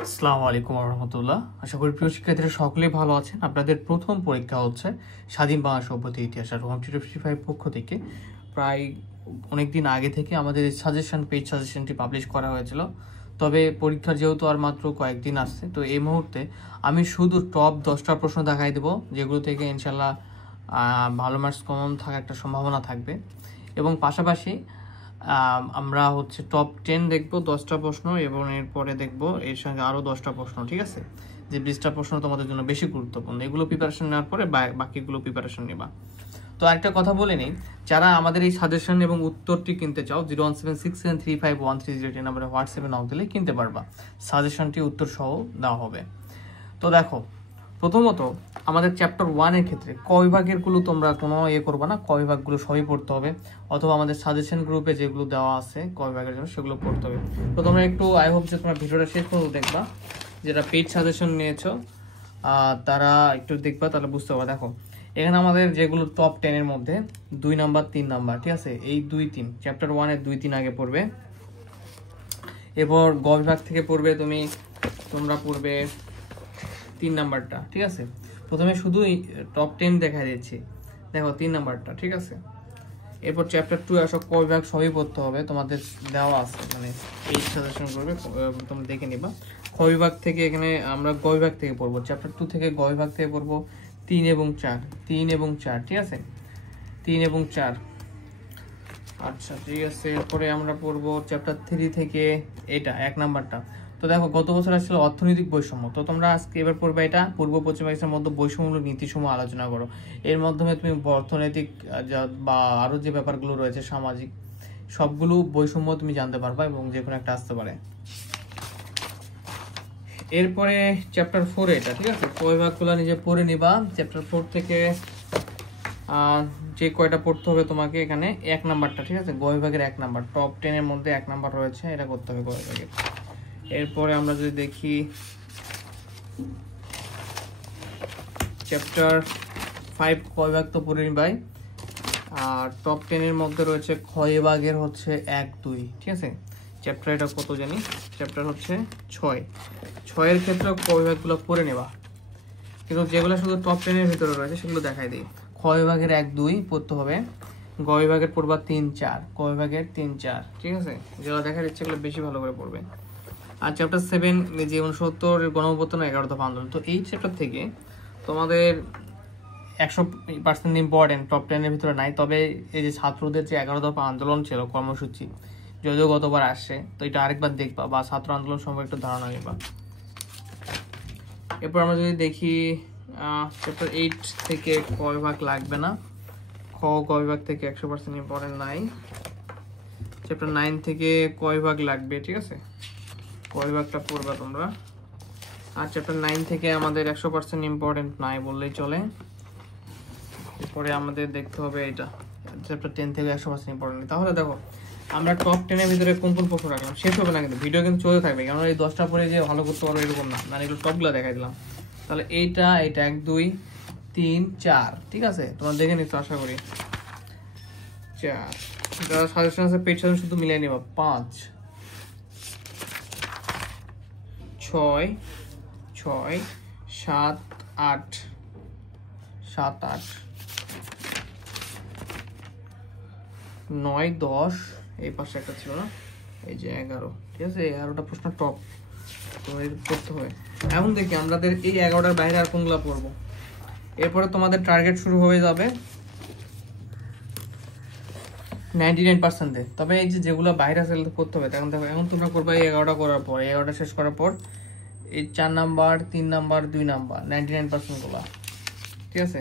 আসসালামু আলাইকুম রহমতুল্লাহ। আশা করি প্রিয় শিক্ষার্থীরা সকলেই ভালো আছেন। আপনাদের প্রথম পরীক্ষা হচ্ছে স্বাধীন বাংলা সভ্যতা ইতিহাস আর হোম টিউটর 55 পক্ষ থেকে প্রায় অনেকদিন আগে থেকে আমাদের পেজ সাজেশনটি পাবলিশ করা হয়েছিল। তবে পরীক্ষার যেহেতু আর মাত্র কয়েকদিন আসছে, তো এই মুহূর্তে আমি শুধু টপ 10টা প্রশ্ন দেখাই দেবো, যেগুলো থেকে ইনশাল্লাহ ভালো মার্কস কমন থাকার একটা সম্ভাবনা থাকবে। এবং পাশাপাশি আমরা হচ্ছে টপ 10 দেখবো 10টা প্রশ্ন, এবং এরপরে দেখবো এর সঙ্গে আরও 10টা প্রশ্ন। ঠিক আছে, যে 20টা প্রশ্ন তোমাদের জন্য বেশি গুরুত্বপূর্ণ, এগুলো প্রিপারেশন নেওয়ার পরে বাকিগুলো প্রিপারেশন নেবা। তো একটা কথা বলে নিই, যারা আমাদের এই সাজেশন এবং উত্তরটি কিনতে চাও 01767351310 নাম্বারে হোয়াটসঅ্যাপে নক দিলে কিনতে পারবা। সাজেশনটি উত্তর সহ দেওয়া হবে। তো দেখো, প্রথমত আমাদের চ্যাপ্টার 1-এর ক্ষেত্রে ক বিভাগের গুলো তোমরা কোনো করবা না, ক বিভাগগুলো সবই পড়তে হবে, অথবা আমাদের সাজেশন গ্রুপে যেগুলো দেওয়া আছে ক বিভাগের জন্য সেগুলো পড়তে হবে। তো তোমরা একটু আই হোপ যে তোমরা ভিডিওটা শেষ পর্যন্ত দেখবা, যেটা পেইড সাজেশন নিয়েছো তারা একটু দেখবা, তাহলে বুঝতে পারবা। দেখো এখানে আমাদের যেগুলো টপ 10-এর মধ্যে 2 নাম্বার 3 নাম্বার, ঠিক আছে, এই 2-3 চ্যাপ্টার 1-এর 2-3 আগে পড়বে। এরপর গ বিভাগ থেকে পড়বে তোমরা পড়বে 3 নাম্বারটা, ঠিক আছে। প্রথমে শুধু টপ 10 দেখা দিচ্ছি, দেখো 3 নাম্বারটা, ঠিক আছে। এরপর চ্যাপ্টার 2 আসো, ক বিভাগ সবই পড়তে হবে, তোমাদের দেওয়া আছে, মানে এই সাজেশন করবে, তোমরা দেখে নিবা। খ বিভাগ থেকে এখানে আমরা গ বিভাগ থেকে পড়বো, চ্যাপ্টার 2 থেকে গ বিভাগ থেকে পড়বো 3 এবং 4, ঠিক আছে, 3 এবং 4। আচ্ছা ঠিক আছে, এরপরে আমরা পড়বো চ্যাপ্টার 3 থেকে এটা 1 নাম্বারটা। তো দেখো গত বছর আসলে অর্থনৈতিক বৈষম্য, তো তোমরা আজকে এবার পড়বে এটা পূর্ব পশ্চিম পাকিস্তানের মধ্যে বৈষম্যমূলক নীতিসমূহ আলোচনা করো। এর মাধ্যমে তুমি অর্থনৈতিক বা আরো যে ব্যাপারগুলো রয়েছে সামাজিক, সবগুলো বৈষম্য তুমি জানতে পারবা, এবং যে কোনো একটা আসতে পারে। এরপরে চ্যাপ্টার 4 এটা, ঠিক আছে, ক বিভাগগুলো নিজে পড়ে নিবা। চ্যাপ্টার 4 থেকে যে কয়টা পড়তে হবে তোমাকে, এখানে 1 নাম্বারটা, ঠিক আছে, গ বিভাগের 1 নাম্বার, টপ 10-এর মধ্যে 1 নাম্বার রয়েছে, এটা করতে হবে গ বিভাগের। এরপরে আমরা যদি দেখি চ্যাপ্টার 5 ক বিভাগ তো পড়ে নিবাই, আর টপ 10-এর মধ্যে রয়েছে খ বিভাগের হচ্ছে 1, 2, ঠিক আছে। চ্যাপ্টার এটা কত জানি, চ্যাপ্টার হচ্ছে 6-এর ক্ষেত্রে ক বিভাগগুলো পড়ে নেবা, কিন্তু যেগুলো শুধু টপ 10-এর ভিতরে রয়েছে সেগুলো দেখাই দিই। খ বিভাগের 1, 2 পড়তে হবে, গ বিভাগের পড়বা 3, 4, ক বিভাগের 3, 4, ঠিক আছে, যেগুলো দেখা যাচ্ছে এগুলো বেশি ভালো করে পড়বে। আর চ্যাপ্টার 7 যে 69 গণঅভ্যুত্থান 11 দফা আন্দোলন, তো এই চ্যাপ্টার থেকে তোমাদের 100% ইম্পর্টেন্ট, টপ 10-এর ভিতরে নাই, তবে এই যে ছাত্রদের যে 11 দফা আন্দোলন ছিল কর্মসূচি, যদিও গতবার আসছে, তো এটা আরেকবার দেখবা বা ছাত্র আন্দোলন সম্পর্কে একটু ধারণা নিবা। এরপর আমরা যদি দেখি চ্যাপ্টার 8 থেকে ক বিভাগ লাগবে না, ক বিভাগ থেকে 100% ইম্পর্টেন্ট নাই। চ্যাপ্টার 9 থেকে ক বিভাগ লাগবে, ঠিক আছে, ক বিভাগটা পড়বা তোমরা। আর চ্যাপ্টার 9 থেকে আমাদের 100% ইম্পর্টেন্ট নাই বললেই চলে। এরপরে আমাদের দেখতে হবে এটা চ্যাপ্টার 10 থেকে 100% ইম্পর্টেন্ট। তাহলে দেখো আমরা টপ 10-এর ভিতরে কোন কোন প্রশ্ন রাখলাম, শেষ হবে না কিন্তু, ভিডিও কিন্তু চলতে থাকবে, কারণ এই 10টা পরে যে ভালো করতে পারবো এরকম না, মানে এগুলো টপগুলো দেখাই দিলাম। তাহলে এটা 1, 2, 3, 4, ঠিক আছে, তোমরা দেখে নিচ্ছ আশা করি। 4 যারা সাজেশন আছে পেজ সাজেশন শুধু মিলিয়ে নেবা। 5, 6, 7, 8, 9, 10, এই পাশে একটা ছিল না, এই যে 11, ঠিক আছে, 11টা প্রশ্ন টপ তোমাদের পড়তে হবে। এখন দেখি আমাদের এই 11টার বাইরে আর কোনগুলো পড়বো। এরপরে তোমাদের টার্গেট শুরু হয়ে যাবে 99%, তবে এই যে যেগুলো বাইরে আছে সেগুলো পড়তে হবে। এখন দেখো, এখন তোমরা করবা এই 11টা করার পর, 11টা শেষ করার পর এই 4 নাম্বার 3 নাম্বার 2 নাম্বার 99% গুলা, ঠিক আছে।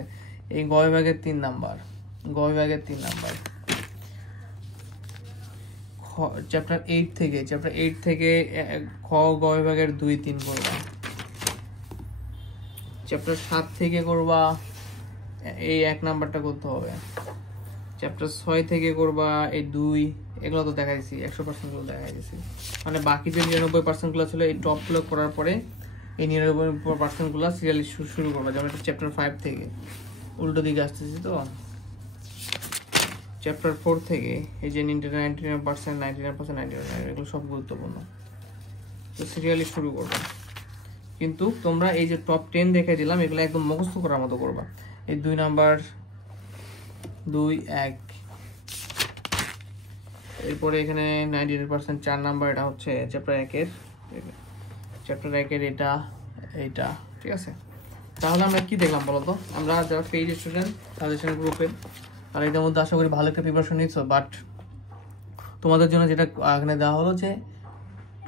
এই গ বিভাগের 3 নাম্বার, চ্যাপ্টার 8 থেকে খ গ বিভাগের 2, 3 করবা। চ্যাপ্টার 7 থেকে করবা এই 1 নাম্বারটা করতে হবে। চ্যাপ্টার 6 থেকে করবা এই 2, এগুলো তো দেখা দিয়েছি, 100% গুলো দেখা দিয়েছি, মানে বাকি যে 99% গুলো ছিল এই টপ গুলো করার পরে এই 99% গুলো সিরিয়ালি শুরু করবা। যেমন চ্যাপ্টার 5 থেকে উল্টো দিকে আসতেছি, তো চ্যাপ্টার 4 থেকে এই যে 99%, 99%, 99, এগুলো সব গুরুত্বপূর্ণ, তো সিরিয়ালি শুরু করবো। কিন্তু তোমরা এই যে টপ 10 দেখে দিলাম, এগুলো একদম মুখস্থ করার মতো করবা। এই 2 নাম্বার 2 1, এরপরে এখানে 98% 4 নাম্বার, এটা হচ্ছে চ্যাপ্টার 1 এর এটা এইটা, ঠিক আছে। তাহলে আমরা কি দেখলাম বলতো, আমরা যারা পেইড স্টুডেন্ট সাজেশন গ্রুপের, তারা এটার মধ্যে আশা করি ভালো একটা প্রিপারেশন নিচ্ছ। বাট তোমাদের জন্য যেটা এখানে দেওয়া হলো যে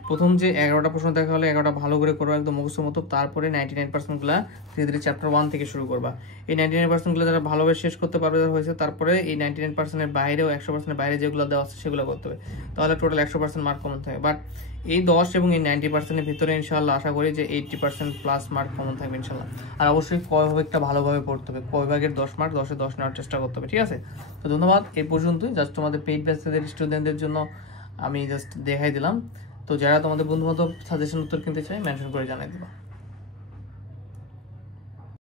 প্রথম যে 11টা প্রশ্ন দেখা হলো 11টা ভালো করে করবা একদম মুখস্থ মতো, তারপরে 99% গুলা ধীরে ধীরে চ্যাপ্টার 1 থেকে শুরু করবা। এই 99% গুলো যারা ভালোভাবে শেষ করতে পারবে হয়েছে, তারপরে এই 99% এর বাইরেও 100% এর বাইরে যেগুলো দেওয়া আছে সেগুলো করতে হবে, তাহলে টোটাল 100% মার্ক কমন থাকে। বাট এই 10 এবং এই 90% এর ভিতরে ইনশাআল্লাহ আশা করি যে 80% প্লাস মার্ক কমন থাকবে ইনশাআল্লাহ। আর অবশ্যই ক বিভাগটা ভালোভাবে পড়তে হবে, ক বিভাগের 10 মার্ক 10-এ 10 নেওয়ার চেষ্টা করতে হবে, ঠিক আছে। তো ধন্যবাদ, এই পর্যন্তই। জাস্ট তোমাদের পেইড ব্যাচের স্টুডেন্টদের জন্য আমি জাস্ট দেখাই দিলাম। তো যারা তোমাদের বন্ধু বান্ধব সাজেশন উত্তর কিনতে চাই মেনশন করে জানাই দিবা।